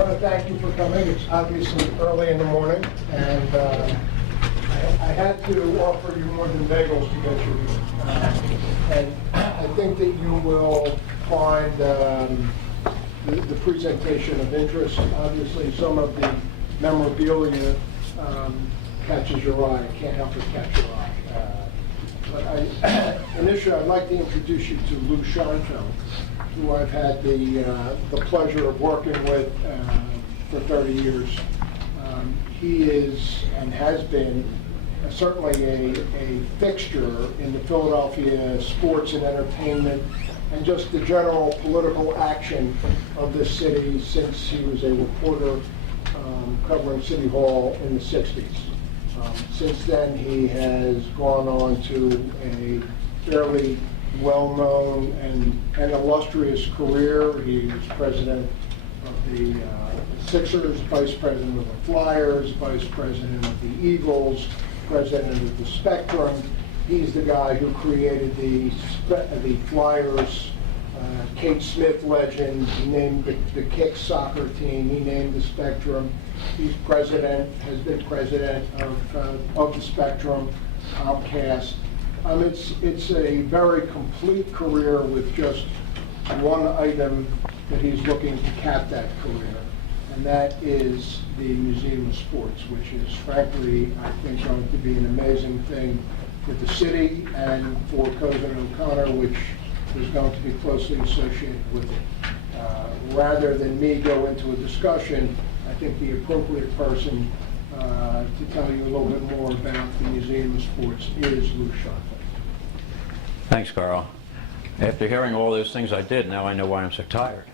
want to thank you for coming. It's obviously early in the morning, and I had to offer you more than bagels to get you here. And I think that you will find the presentation of interest. Obviously, some of the memorabilia catches your eye. I can't help but catch your eye. But initially, I'd like to introduce you to Lou Schonfeld, who I've had the pleasure of working with for 30 years. He is and has been certainly a fixture in the Philadelphia sports and entertainment and just the general political action of this city since he was a reporter covering City Hall in the 60s. Since then, he has gone on to a fairly well-known and illustrious career. He was president of the Sixers, vice president of the Flyers, vice president of the Eagles, president of the Spectrum. He's the guy who created the Flyers, Kate Smith legend. He named the Kicks soccer team. He named the Spectrum. He's president, has been president of the Spectrum, Comcast. It's a very complete career with just one item that he's looking to cap that career, and that is the Museum of Sports, which is frankly, I think, going to be an amazing thing for the city and for President O'Connor, which is going to be closely associated with it. Rather than me go into a discussion, I think the appropriate person to tell you a little bit more about the Museum of Sports is Lou Schonfeld. Thanks, Carl. After hearing all those things I did, now I know why I'm so tired.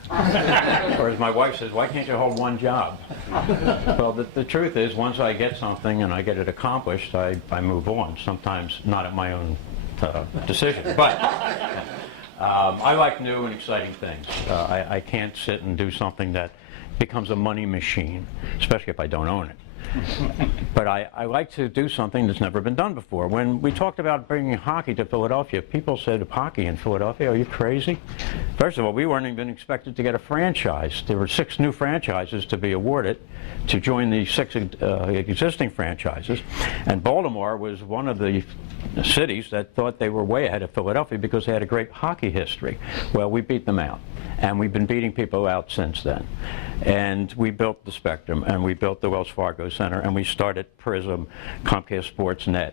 Or as my wife says, why can't you hold one job? Well, the truth is, once I get something and I get it accomplished, I move on, sometimes not at my own decision. But I like new and exciting things. I can't sit and do something that becomes a money machine, especially if I don't own it. But I like to do something that's never been done before. When we talked about bringing hockey to Philadelphia, people said, hockey in Philadelphia, are you crazy? First of all, we weren't even expected to get a franchise. There were 6 new franchises to be awarded to join the 6 existing franchises. And Baltimore was one of the cities that thought they were way ahead of Philadelphia because they had a great hockey history. Well, we beat them out. And we've been beating people out since then. And we built the Spectrum, and we built the Wells Fargo Center, and we started Prism, Comcast Sportsnet,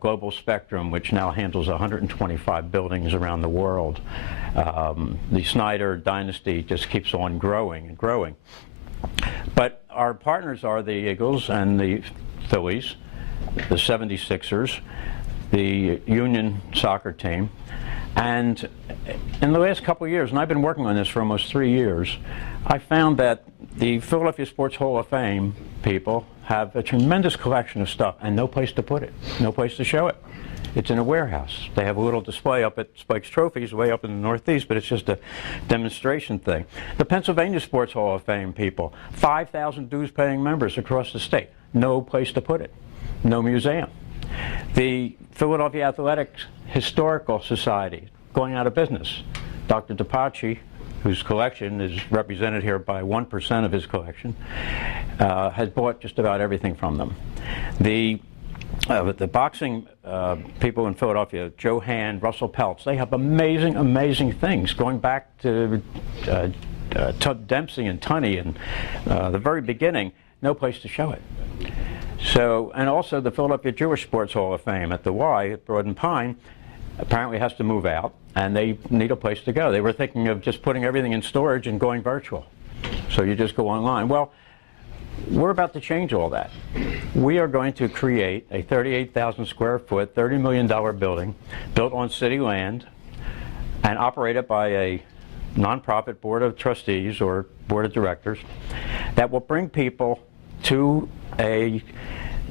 Global Spectrum, which now handles 125 buildings around the world. The Snyder dynasty just keeps on growing and growing. But our partners are the Eagles and the Phillies, the 76ers, the Union soccer team. And in the last couple of years, and I've been working on this for almost 3 years, I found that the Philadelphia Sports Hall of Fame people have a tremendous collection of stuff and no place to put it, no place to show it. It's in a warehouse. They have a little display up at Spike's Trophies way up in the Northeast, but it's just a demonstration thing. The Pennsylvania Sports Hall of Fame people, 5,000 dues-paying members across the state, no place to put it, no museum. The Philadelphia Athletics Historical Society, going out of business. Dr. DePace, whose collection is represented here by 1% of his collection, has bought just about everything from them. The boxing people in Philadelphia, Joe Hand, Russell Peltz, they have amazing, amazing things going back to Dempsey and Tunney and the very beginning, no place to show it. So, and also the Philadelphia Jewish Sports Hall of Fame at the Y at Broad and Pine apparently has to move out, and they need a place to go. They were thinking of just putting everything in storage and going virtual. So you just go online. Well, we're about to change all that. We are going to create a 38,000 square foot, $30 million building built on city land and operated by a nonprofit board of trustees or board of directors that will bring people to a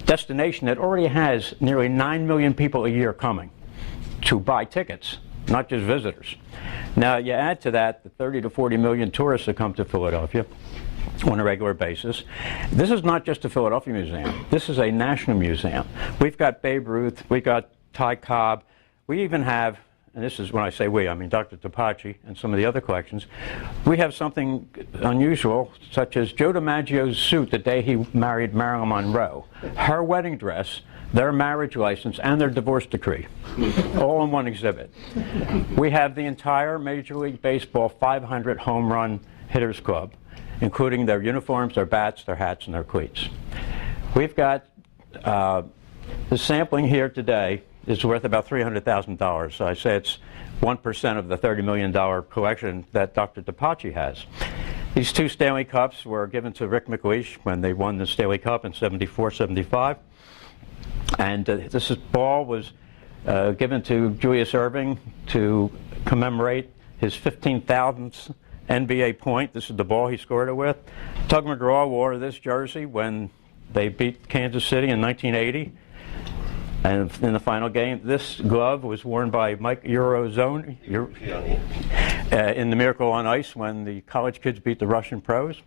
destination that already has nearly 9 million people a year coming to buy tickets, not just visitors. Now, you add to that the 30 to 40 million tourists that come to Philadelphia on a regular basis. This is not just a Philadelphia museum. This is a national museum. We've got Babe Ruth, we've got Ty Cobb, we even have and this is when I say we, I mean Dr. Topaci and some of the other collections, we have something unusual, such as Joe DiMaggio's suit the day he married Marilyn Monroe, her wedding dress, their marriage license, and their divorce decree, all in one exhibit. We have the entire Major League Baseball 500 home run hitters club, including their uniforms, their bats, their hats, and their cleats. We've got the sampling here today is worth about $300,000. So I say it's 1% of the $30 million collection that Dr. Topaci has. These 2 Stanley Cups were given to Rick McLeish when they won the Stanley Cup in '74-75. And this ball was given to Julius Erving to commemorate his 15,000th NBA point. This is the ball he scored it with. Tug McGraw wore this jersey when they beat Kansas City in 1980. And in the final game, this glove was worn by Mike Eurozone in the Miracle on Ice when the college kids beat the Russian pros.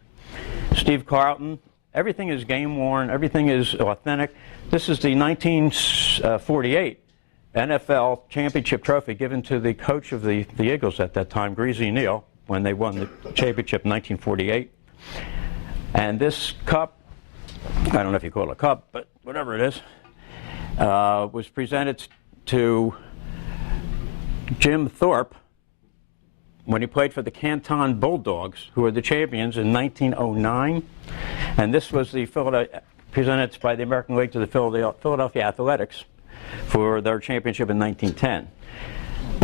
Steve Carlton. Everything is game worn. Everything is authentic. This is the 1948 NFL championship trophy given to the coach of the Eagles at that time, Greasy Neal, when they won the championship in 1948. And this cup, I don't know if you call it a cup, but whatever it is, was presented to Jim Thorpe when he played for the Canton Bulldogs, who were the champions in 1909. And this was the presented by the American League to the Philadelphia Athletics for their championship in 1910.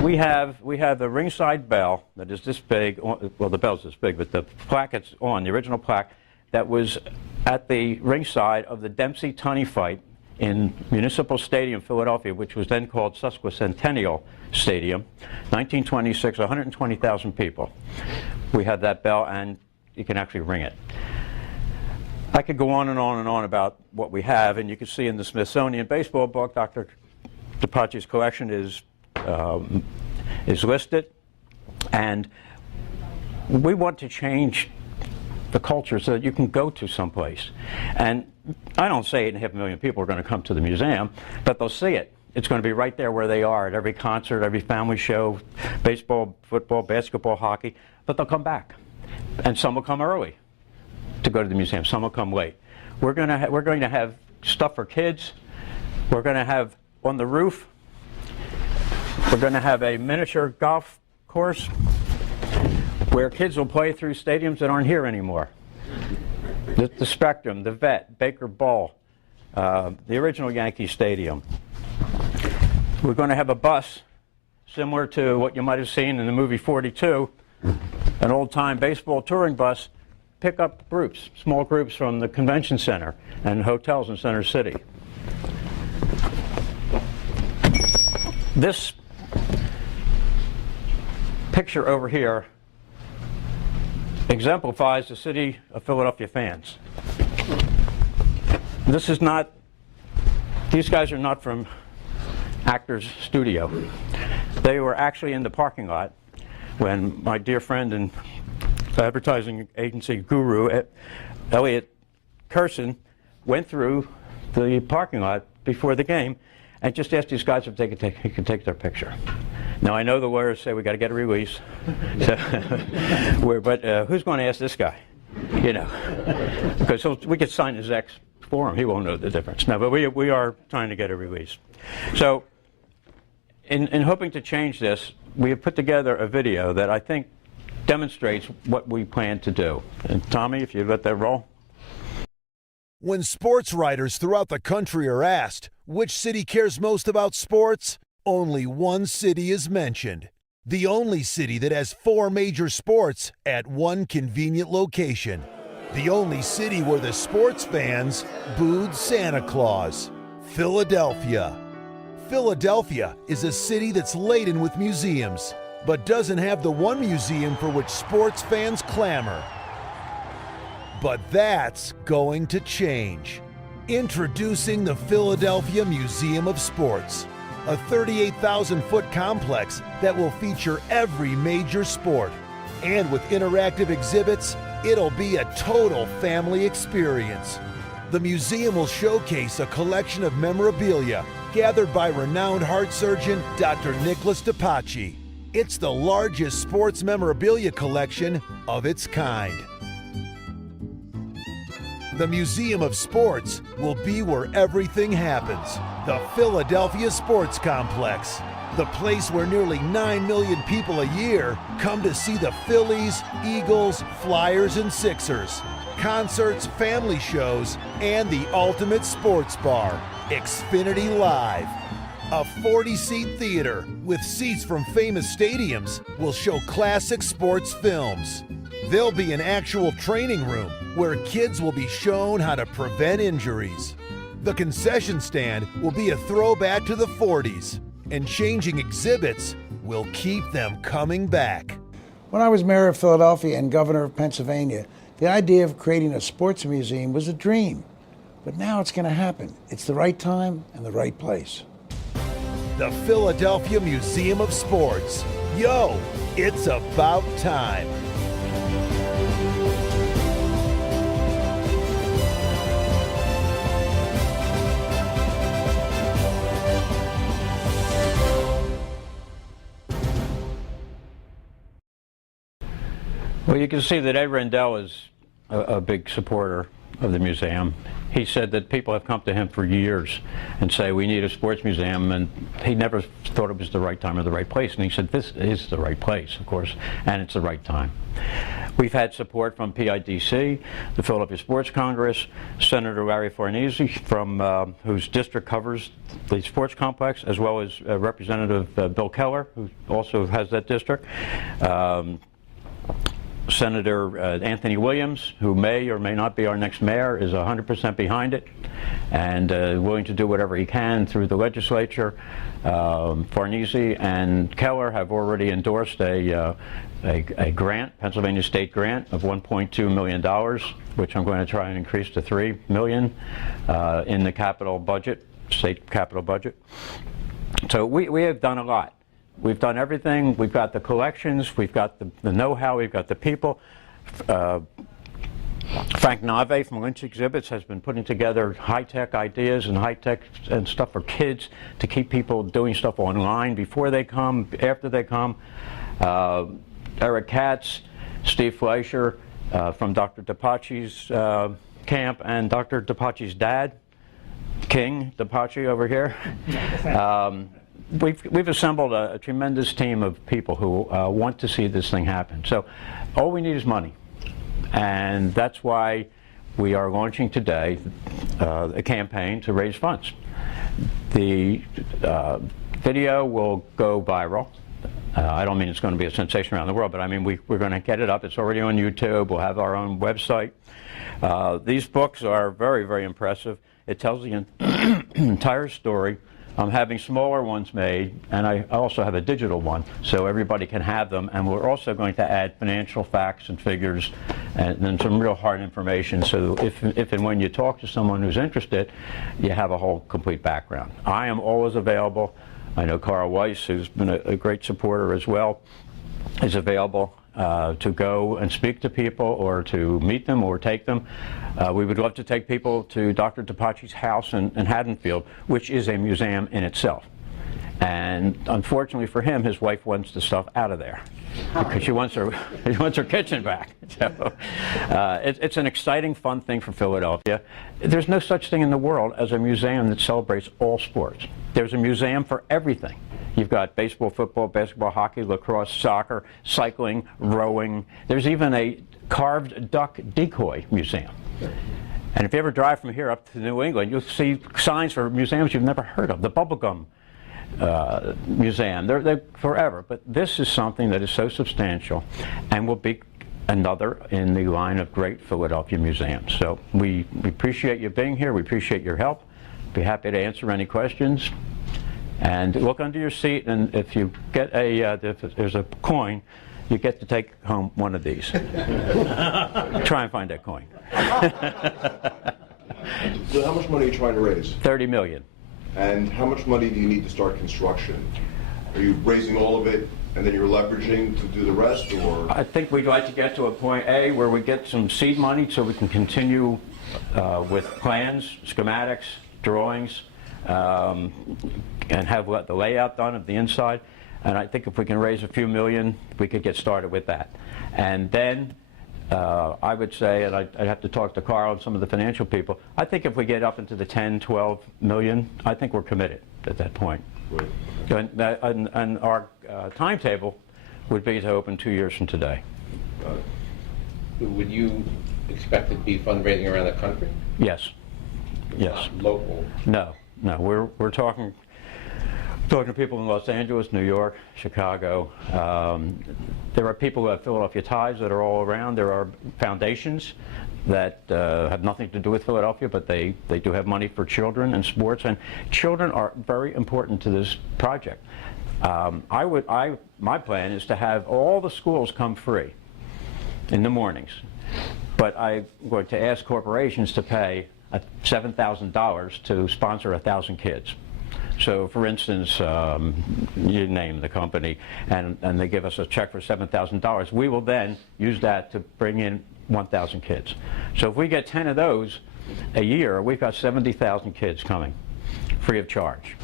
We have the ringside bell that is this big. Well, the bell's this big, but the plaque it's on, the original plaque, that was at the ringside of the Dempsey-Tunney fight in Municipal Stadium, Philadelphia, which was then called Sesquicentennial Stadium, 1926, 120,000 people. We had that bell, and you can actually ring it. I could go on and on and on about what we have, and you can see in the Smithsonian Baseball book, Dr. Topaci's collection is listed, and we want to change the culture so that you can go to someplace. And I don't say 8.5 million people are going to come to the museum, but they'll see it. It's going to be right there where they are at every concert, every family show, baseball, football, basketball, hockey, but they'll come back. And some will come early to go to the museum. Some will come late. We're going to have stuff for kids. We're going to have on the roof, we're going to have a miniature golf course where kids will play through stadiums that aren't here anymore. The Spectrum, the Vet, Baker Ball, the original Yankee Stadium. We're going to have a bus similar to what you might have seen in the movie 42, an old-time baseball touring bus, pick up groups, small groups from the convention center and hotels in Center City. This picture over here exemplifies the city of Philadelphia fans. This is not, these guys are not from Actors Studio. They were actually in the parking lot when my dear friend and advertising agency guru, Elliot Curson, went through the parking lot before the game and just asked these guys if they could take their picture. Now, I know the lawyers say we got to get a release, so, but who's going to ask this guy? You know, because we could sign his ex for him. He won't know the difference. No, but we are trying to get a release. So, in hoping to change this, we have put together a video that I think demonstrates what we plan to do. And Tommy, if you let that roll. When sports writers throughout the country are asked which city cares most about sports, only one city is mentioned. The only city that has 4 major sports at one convenient location. The only city where the sports fans booed Santa Claus. Philadelphia. Philadelphia is a city that's laden with museums, but doesn't have the one museum for which sports fans clamor. But that's going to change. Introducing the Philadelphia Museum of Sports, a 38,000-foot complex that will feature every major sport. And with interactive exhibits, it'll be a total family experience. The museum will showcase a collection of memorabilia, gathered by renowned heart surgeon Dr. Nicholas DePaci. It's the largest sports memorabilia collection of its kind. The Museum of Sports will be where everything happens. The Philadelphia Sports Complex, the place where nearly 9 million people a year come to see the Phillies, Eagles, Flyers, and Sixers. Concerts, family shows, and the ultimate sports bar, Xfinity Live. A 40-seat theater with seats from famous stadiums will show classic sports films. There'll be an actual training room where kids will be shown how to prevent injuries. The concession stand will be a throwback to the 40s, and changing exhibits will keep them coming back. When I was mayor of Philadelphia and governor of Pennsylvania, the idea of creating a sports museum was a dream. But now it's going to happen. It's the right time and the right place. The Philadelphia Museum of Sports. Yo, it's about time. Well, you can see that Ed Rendell is a big supporter of the museum. He said that people have come to him for years and say, we need a sports museum, and he never thought it was the right time or the right place. And he said, this is the right place, of course, and it's the right time. We've had support from PIDC, the Philadelphia Sports Congress, Senator Larry Farnese, from whose district covers the sports complex, as well as Representative Bill Keller, who also has that district. Senator Anthony Williams, who may or may not be our next mayor, is 100% behind it and willing to do whatever he can through the legislature. Farnese and Keller have already endorsed a grant, Pennsylvania state grant of $1.2 million, which I'm going to try and increase to $3 million in the capital budget, state capital budget. So we have done a lot. We've done everything. We've got the collections, we've got the know-how, we've got the people. Frank Nave from Lynch Exhibits has been putting together high-tech ideas and high-tech and stuff for kids to keep people doing stuff online before they come, after they come. Eric Katz, Steve Fleischer from Dr. DePaci's camp, and Dr. DePaci's dad, King DePaci over here. We've assembled a tremendous team of people who want to see this thing happen. So all we need is money. And that's why we are launching today a campaign to raise funds. The video will go viral. I don't mean it's going to be a sensation around the world, but I mean we're going to get it up. It's already on YouTube. We'll have our own website. These books are very, very impressive. It tells the entire story. I'm having smaller ones made, and I also have a digital one, so everybody can have them. And we're also going to add financial facts and figures and then some real hard information, so if and when you talk to someone who's interested, you have a whole complete background. I am always available. I know Carl Weiss, who's been a great supporter as well, is available to go and speak to people or to meet them or take them. We would love to take people to Dr. DePaci's house in Haddonfield, which is a museum in itself. And unfortunately for him, his wife wants the stuff out of there because she wants her kitchen back. So it's an exciting, fun thing for Philadelphia. There's no such thing in the world as a museum that celebrates all sports. There's a museum for everything. You've got baseball, football, basketball, hockey, lacrosse, soccer, cycling, rowing. There's even a carved duck decoy museum. And if you ever drive from here up to New England, you'll see signs for museums you've never heard of. The Bubblegum Museum, they're forever. But this is something that is so substantial and will be another in the line of great Philadelphia museums. So we appreciate you being here. We appreciate your help. Be happy to answer any questions. And look under your seat, and if you get if there's a coin, you get to take home one of these. Try and find that coin. So how much money are you trying to raise? $30 million. And how much money do you need to start construction? Are you raising all of it and then you're leveraging to do the rest, or? I think we'd like to get to a point A where we get some seed money so we can continue with plans, schematics, drawings. and have the layout done of the inside. And I think if we can raise a few million, we could get started with that. And then I would say, and I'd have to talk to Carl and some of the financial people, I think if we get up into the 10, 12 million, I think we're committed at that point. Right. And our timetable would be to open 2 years from today. Would you expect it to be fundraising around the country? Yes. Yes. Not local? No. We're talking to people in Los Angeles, New York, Chicago. There are people who have Philadelphia ties that are all around. There are foundations that have nothing to do with Philadelphia, but they do have money for children and sports, and children are very important to this project. My plan is to have all the schools come free in the mornings, but I'm going to ask corporations to pay $7,000 to sponsor 1,000 kids. So, for instance, you name the company, and they give us a check for $7,000. We will then use that to bring in 1,000 kids. So if we get 10 of those a year, we've got 70,000 kids coming, free of charge.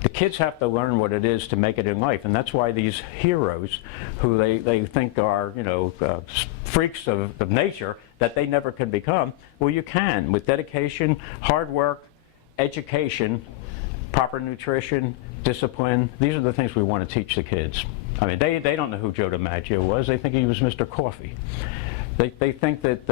The kids have to learn what it is to make it in life, and that's why these heroes, who they think are, freaks of nature, that they never can become, well, you can, with dedication, hard work, education, proper nutrition, discipline. These are the things we want to teach the kids. I mean, they don't know who Joe DiMaggio was. They think he was Mr. Coffee. They think that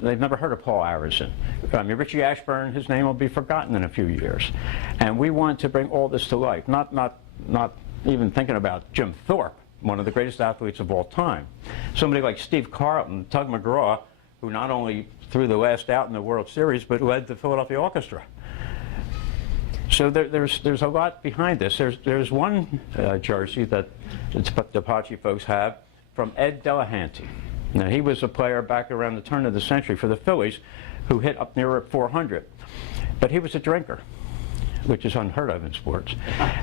they've never heard of Paul Arizin. I mean, Richie Ashburn, his name will be forgotten in a few years. And we want to bring all this to life, not even thinking about Jim Thorpe, one of the greatest athletes of all time. Somebody like Steve Carlton, Tug McGraw, who not only threw the last out in the World Series, but led the Philadelphia Orchestra. So there's a lot behind this. There's one jersey that the Apache folks have from Ed Delahanty. Now, he was a player back around the turn of the century for the Phillies who hit up near 400. But he was a drinker, which is unheard of in sports.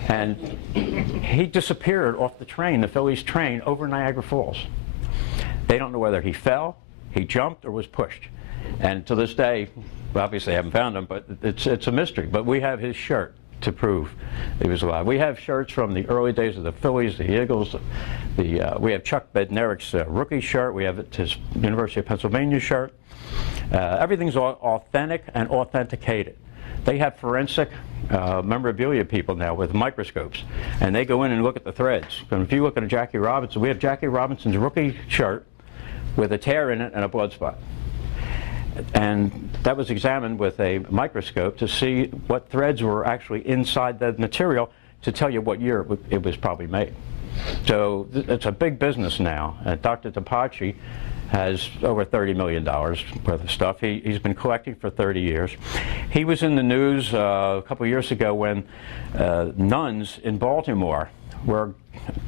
And he disappeared off the train, the Phillies train, over Niagara Falls. They don't know whether he fell, he jumped, or was pushed. And to this day, obviously I haven't found him, but it's a mystery. But we have his shirt to prove he was alive. We have shirts from the early days of the Phillies, the Eagles. We have Chuck Bednarik's rookie shirt. We have his University of Pennsylvania shirt. Everything's authentic and authenticated. They have forensic memorabilia people now with microscopes, and they go in and look at the threads. And if you look at a Jackie Robinson, we have Jackie Robinson's rookie shirt with a tear in it and a blood spot. And that was examined with a microscope to see what threads were actually inside the material to tell you what year it was probably made. So it's a big business now. Dr. Tapachi has over $30 million worth of stuff. He's been collecting for 30 years. He was in the news a couple years ago when nuns in Baltimore were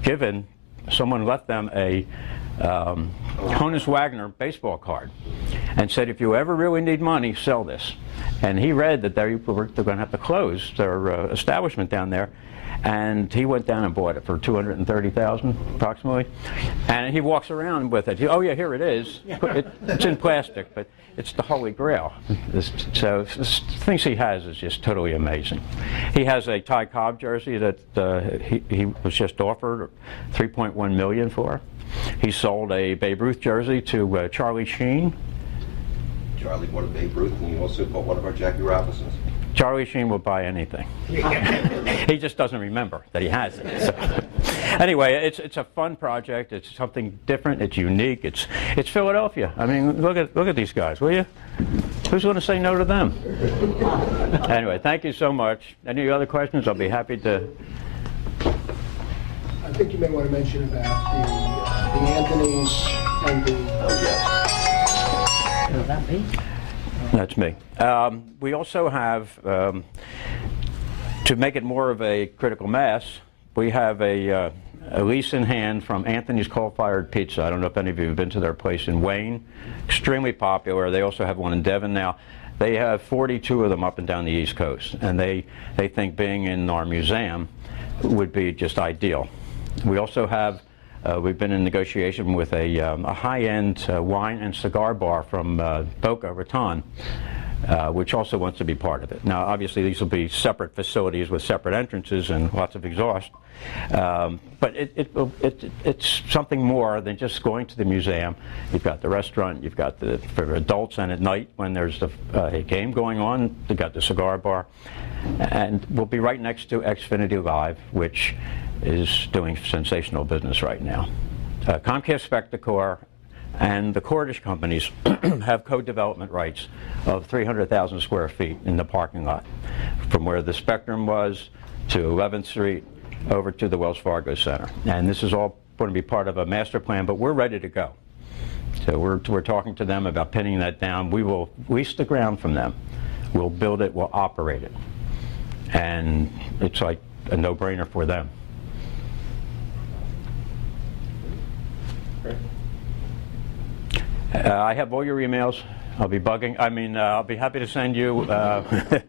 given, someone left them a Honus Wagner baseball card and said, if you ever really need money, sell this. And he read that they're going to have to close their establishment down there, and he went down and bought it for $230,000 approximately. And he walks around with it. Oh yeah, here it is. It's in plastic, but it's the Holy Grail. So the things he has is just totally amazing. He has a Ty Cobb jersey that he was just offered $3.1 million for. He sold a Babe Ruth jersey to Charlie Sheen. Charlie bought a Babe Ruth, and you also bought one of our Jackie Robinsons. Charlie Sheen will buy anything. He just doesn't remember that he has it. So. Anyway, it's a fun project. It's something different. It's unique. It's Philadelphia. I mean, look at these guys, will you? Who's going to say no to them? Anyway, thank you so much. Any other questions? I'll be happy to. I think you may want to mention about the Anthony's and the. Oh yes. Is that me? That's me. We also have, to make it more of a critical mass, we have a lease in hand from Anthony's Coal-Fired Pizza. I don't know if any of you have been to their place in Wayne. Extremely popular. They also have one in Devon now. They have 42 of them up and down the East Coast, and they think being in our museum would be just ideal. We also have, we've been in negotiation with a high-end wine and cigar bar from Boca Raton. which also wants to be part of it. Now, obviously, these will be separate facilities with separate entrances and lots of exhaust, but it's something more than just going to the museum. You've got the restaurant, you've got for adults, and at night when there's a game going on, you've got the cigar bar, and we'll be right next to Xfinity Live, which is doing sensational business right now. Comcast Spectacor and the Cordish companies have co-development rights of 300,000 square feet in the parking lot, from where the Spectrum was to 11th Street over to the Wells Fargo Center. And this is all going to be part of a master plan, but we're ready to go. So we're talking to them about pinning that down. We will lease the ground from them. We'll build it, we'll operate it. And it's like a no-brainer for them. I have all your emails. I'll be bugging. I'll be happy to send you. I'd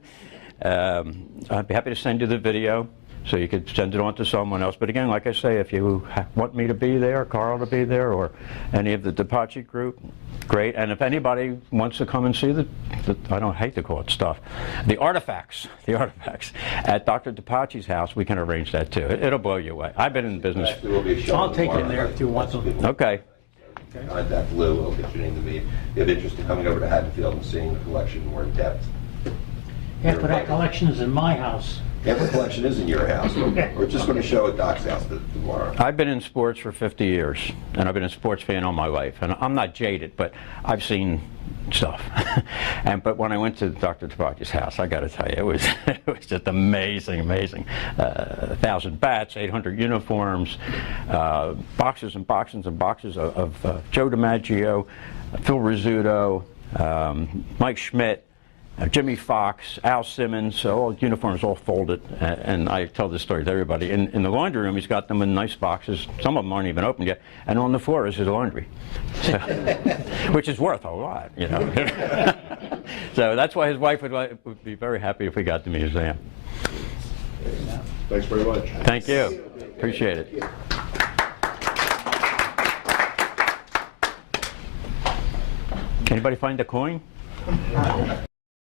be happy to send you the video, so you could send it on to someone else. But again, like I say, if you want me to be there, Carl to be there, or any of the DePace group, great. And if anybody wants to come and see I don't hate to call it stuff, the artifacts at Dr. DePace's house, we can arrange that too. It'll blow you away. I've been in business. I'll take him there if you want to. Okay. Contact Lou, he'll get your name to me. If you have interest in coming over to Haddonfield and seeing the collection more in depth. Half of that collection is in my house. Half the collection is in your house. We're just going to show at Doc's house tomorrow. I've been in sports for 50 years, and I've been a sports fan all my life. And I'm not jaded, but I've seen stuff. But when I went to Dr. DePace's house, I got to tell you, it was just amazing. 1,000 bats, 800 uniforms, boxes and boxes and boxes of Joe DiMaggio, Phil Rizzuto, Mike Schmidt, Jimmy Fox, Al Simmons, all uniforms all folded, and I tell this story to everybody. In the laundry room, he's got them in nice boxes. Some of them aren't even opened yet, and on the floor is his laundry, so, which is worth a lot, you know. So that's why his wife would be very happy if we got the museum. Thanks very much. Thank you. Appreciate it. Anybody find a coin?